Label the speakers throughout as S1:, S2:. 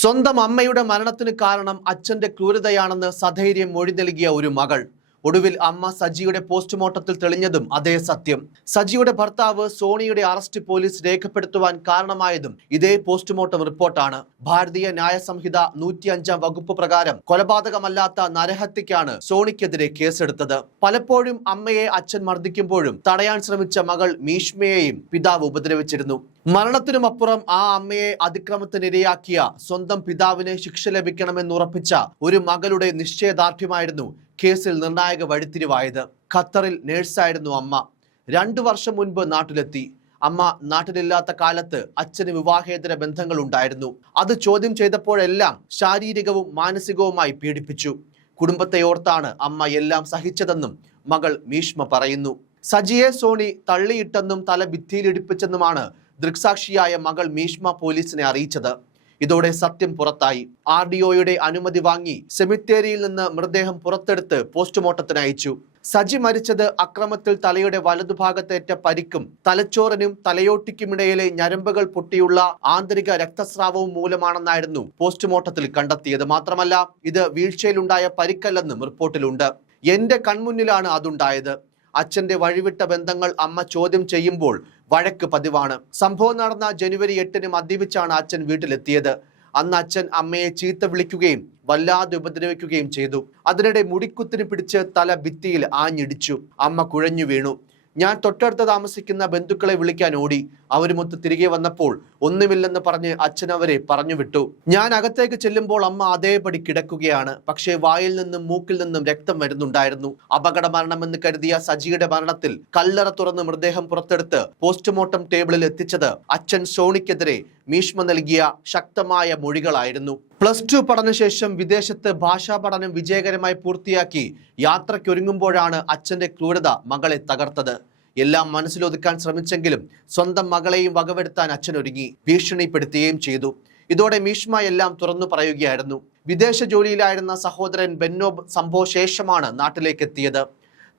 S1: സ്വന്തം അമ്മയുടെ മരണത്തിന് കാരണം അച്ഛന്റെ ക്രൂരതയാണെന്ന് സധൈര്യം മൊഴി നൽകിയ ഒരു മകൾ. ഒടുവിൽ അമ്മ സജിയുടെ പോസ്റ്റ്മോർട്ടത്തിൽ തെളിഞ്ഞതും അതേ സത്യം. സജിയുടെ ഭർത്താവ് സോണിയുടെ അറസ്റ്റ് പോലീസ് രേഖപ്പെടുത്തുവാൻ കാരണമായതും ഇതേ പോസ്റ്റ്മോർട്ടം റിപ്പോർട്ടാണ്. ഭാരതീയ ന്യായ സംഹിത നൂറ്റി അഞ്ചാം വകുപ്പ് പ്രകാരം കൊലപാതകമല്ലാത്ത നരഹത്യക്കാണ് സോണിക്കെതിരെ കേസെടുത്തത്. പലപ്പോഴും അമ്മയെ അച്ഛൻ മർദ്ദിക്കുമ്പോഴും തടയാൻ ശ്രമിച്ച മകൾ മീഷ്മയെയും പിതാവ് ഉപദ്രവിച്ചിരുന്നു. മരണത്തിനുമപ്പുറം ആ അമ്മയെ അതിക്രമത്തിനിരയാക്കിയ സ്വന്തം പിതാവിനെ ശിക്ഷ ലഭിക്കണമെന്ന് ഉറപ്പിച്ച ഒരു മകളുടെ നിശ്ചയദാർഢ്യമായിരുന്നു കേസിൽ നിർണായക വഴിത്തിരിവായത്. ഖത്തറിൽ നേഴ്സായിരുന്നു അമ്മ. രണ്ടു വർഷം മുൻപ് നാട്ടിലെത്തി. അമ്മ നാട്ടിലില്ലാത്ത കാലത്ത് അച്ഛന് വിവാഹേതര ബന്ധങ്ങൾ ഉണ്ടായിരുന്നു അത് ചോദ്യം ചെയ്തപ്പോഴെല്ലാം ശാരീരികവും മാനസികവുമായി പീഡിപ്പിച്ചു. കുടുംബത്തെ ഓർത്താണ് അമ്മ എല്ലാം സഹിച്ചതെന്നും മകൾ മീഷ്മ പറയുന്നു. സജിയെ സോണി തള്ളിയിട്ടെന്നും തല ഭിത്തിയിലിടിപ്പിച്ചെന്നുമാണ് ദൃക്സാക്ഷിയായ മകൾ മീഷ്മ പോലീസിനെ അറിയിച്ചത്. ഇതോടെ സത്യം പുറത്തായി. ആർ ഡി ഒയുടെ അനുമതി വാങ്ങി സെമിത്തേരിയിൽ നിന്ന് മൃതദേഹം പുറത്തെടുത്ത് പോസ്റ്റ്മോർട്ടത്തിന് അയച്ചു. സജി മരിച്ചത് അക്രമത്തിൽ തലയുടെ വലതുഭാഗത്തേറ്റ പരിക്കും തലച്ചോറിനും തലയോട്ടിക്കുമിടയിലെ ഞരമ്പുകൾ പൊട്ടിയുള്ള ആന്തരിക രക്തസ്രാവവും മൂലമാണെന്നായിരുന്നു പോസ്റ്റ്മോർട്ടത്തിൽ കണ്ടെത്തിയത്. മാത്രമല്ല ഇത് വീഴ്ചയിലുണ്ടായ പരിക്കല്ലെന്നും റിപ്പോർട്ടിലുണ്ട്. എന്റെ കൺമുന്നിലാണ് അതുണ്ടായത്. അച്ഛന്റെ വഴിവിട്ട ബന്ധങ്ങൾ അമ്മ ചോദ്യം ചെയ്യുമ്പോൾ വഴക്ക് പതിവാണ്. സംഭവം നടന്ന ജനുവരി എട്ടിന് മദ്യപിച്ചാണ് അച്ഛൻ വീട്ടിലെത്തിയത്. അന്ന് അച്ഛൻ അമ്മയെ ചീത്ത വിളിക്കുകയും വല്ലാതെ ഉപദ്രവിക്കുകയും ചെയ്തു. അതിനിടെ മുടിക്കുത്തിന് പിടിച്ച് തല ഭിത്തിയിൽ ആഞ്ഞിടിച്ചു. അമ്മ കുഴഞ്ഞു വീണു. ഞാൻ തൊട്ടടുത്ത് താമസിക്കുന്ന ബന്ധുക്കളെ വിളിക്കാൻ ഓടി. അവരുമൊത്ത് തിരികെ വന്നപ്പോൾ ഒന്നുമില്ലെന്ന് പറഞ്ഞ് അച്ഛൻ അവരെ പറഞ്ഞു വിട്ടു. ഞാൻ അകത്തേക്ക് ചെല്ലുമ്പോൾ അമ്മ അതേപടി കിടക്കുകയാണ്. പക്ഷേ വായിൽ നിന്നും മൂക്കിൽ നിന്നും രക്തം വരുന്നുണ്ടായിരുന്നു. അപകട മരണമെന്ന് കരുതിയ സജിയുടെ മരണത്തിൽ കല്ലറ തുറന്ന് മൃതദേഹം പുറത്തെടുത്ത് പോസ്റ്റ്മോർട്ടം ടേബിളിൽ എത്തിച്ചത് അച്ഛൻ സോണിക്കെതിരെ മീഷ്മ നൽകിയ ശക്തമായ മൊഴികളായിരുന്നു. പ്ലസ് ടു പഠനശേഷം വിദേശത്ത് ഭാഷാ പഠനം വിജയകരമായി പൂർത്തിയാക്കി യാത്രയ്ക്കൊരുങ്ങുമ്പോഴാണ് അച്ഛന്റെ ക്രൂരത മകളെ തകർത്തത്. എല്ലാം മനസ്സിലൊതുക്കാൻ ശ്രമിച്ചെങ്കിലും സ്വന്തം മകളെയും വകവരുത്താൻ അച്ഛൻ ഒരുങ്ങി ഭീഷണിപ്പെടുത്തുകയും ചെയ്തു. ഇതോടെ മീഷ്മ എല്ലാം തുറന്നു പറയുകയായിരുന്നു. വിദേശ ജോലിയിലായിരുന്ന സഹോദരൻ ബെന്നോബ് സംഭവശേഷമാണ് നാട്ടിലേക്ക് എത്തിയത്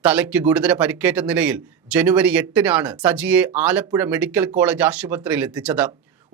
S1: തലയ്ക്ക് ഗുരുതര പരിക്കേറ്റ നിലയിൽ ജനുവരി എട്ടിനാണ് സജിയെ ആലപ്പുഴ മെഡിക്കൽ കോളേജ് ആശുപത്രിയിൽ എത്തിച്ചത്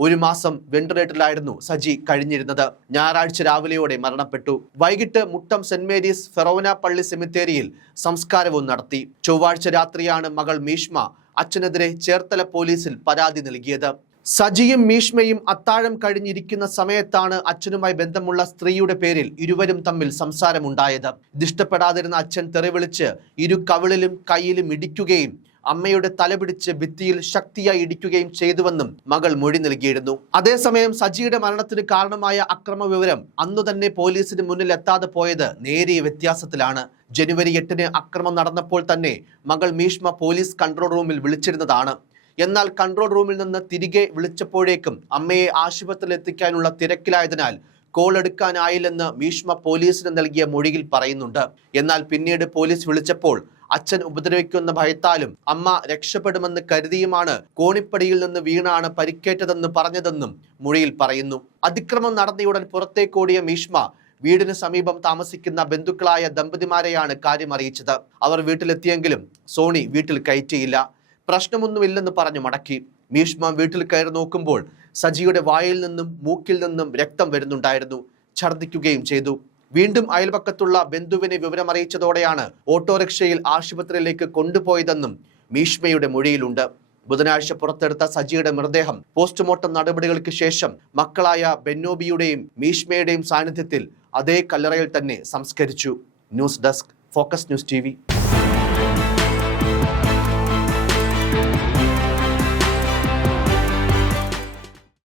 S1: ഒരു മാസം വെന്റിലേറ്ററിലായിരുന്നു സജി കഴിഞ്ഞിരുന്നത്. ഞായറാഴ്ച രാവിലെയോടെ മരണപ്പെട്ടു. വൈകിട്ട് മുട്ടം സെന്റ് മേരീസ് ഫെറോന പള്ളി സെമിത്തേരിയിൽ സംസ്കാരവും നടത്തി. ചൊവ്വാഴ്ച രാത്രിയാണ് മകൾ മീഷ്മ അച്ഛനെതിരെ ചേർത്തല പോലീസിൽ പരാതി നൽകിയത്. സജിയും മീഷ്മയും അത്താഴം കഴിഞ്ഞിരിക്കുന്ന സമയത്താണ് അച്ഛനുമായി ബന്ധമുള്ള സ്ത്രീയുടെ പേരിൽ ഇരുവരും തമ്മിൽ സംസാരമുണ്ടായത്. ഇതിഷ്ടപ്പെടാതിരുന്ന അച്ഛൻ തെറിവിളിച്ച് ഇരു കവിളിലും കയ്യിലും ഇടിക്കുകയും അമ്മയുടെ തലപിടിച്ച് ഭിത്തിയിൽ ശക്തിയായി ഇടിക്കുകയും ചെയ്തുവെന്നും മകൾ മൊഴി നൽകിയിരുന്നു. അതേസമയം സജിയുടെ മരണത്തിന് കാരണമായ അക്രമ വിവരം അന്നു തന്നെ പോലീസിന് മുന്നിൽ എത്താതെ പോയത് നേരിയ വ്യത്യാസത്തിലാണ്. ജനുവരി എട്ടിന് അക്രമം നടന്നപ്പോൾ തന്നെ മകൾ മീഷ്മ പോലീസ് കൺട്രോൾ റൂമിൽ വിളിച്ചിരുന്നതാണ്. എന്നാൽ കൺട്രോൾ റൂമിൽ നിന്ന് തിരികെ വിളിച്ചപ്പോഴേക്കും അമ്മയെ ആശുപത്രിയിൽ എത്തിക്കാനുള്ള തിരക്കിലായതിനാൽ കോൾ എടുക്കാനായില്ലെന്ന് ഭീഷ്മ പോലീസിന് നൽകിയ മൊഴിയിൽ പറയുന്നുണ്ട്. എന്നാൽ പിന്നീട് പോലീസ് വിളിച്ചപ്പോൾ അച്ഛൻ ഉപദ്രവിക്കുന്ന ഭയത്താലും അമ്മ രക്ഷപ്പെടുമെന്ന് കരുതിയുമാണ് കോണിപ്പടിയിൽ നിന്ന് വീണാണ് പരിക്കേറ്റതെന്ന് പറഞ്ഞതെന്നും മൊഴിയിൽ പറയുന്നു. അതിക്രമം നടന്നയുടൻ പുറത്തേക്കോടിയ മീഷ്മ വീടിന് സമീപം താമസിക്കുന്ന ബന്ധുക്കളായ ദമ്പതിമാരെയാണ് കാര്യം അറിയിച്ചത്. അവർ വീട്ടിലെത്തിയെങ്കിലും സോണി വീട്ടിൽ കയറ്റിയില്ല. പ്രശ്നമൊന്നുമില്ലെന്ന് പറഞ്ഞു മടക്കി. ഭീഷ്മ വീട്ടിൽ കയറി നോക്കുമ്പോൾ സജിയുടെ വായിൽ നിന്നും മൂക്കിൽ നിന്നും രക്തം വരുന്നുണ്ടായിരുന്നു. ഛർദ്ദിക്കുകയും ചെയ്തു. വീണ്ടും അയൽപക്കത്തുള്ള ബന്ധുവിനെ വിവരമറിയിച്ചതോടെയാണ് ഓട്ടോറിക്ഷയിൽ ആശുപത്രിയിലേക്ക് കൊണ്ടുപോയതെന്നും മീഷ്മയുടെ മൊഴിയിലുണ്ട്. ബുധനാഴ്ച പുറത്തെടുത്ത സജിയുടെ മൃതദേഹം പോസ്റ്റ്മോർട്ടം നടപടികൾക്ക് ശേഷം മക്കളായ ബെന്നോബിയുടെയും മീഷ്മയുടെയും സാന്നിധ്യത്തിൽ അതേ കല്ലറയിൽ തന്നെ സംസ്കരിച്ചു. News desk focus news T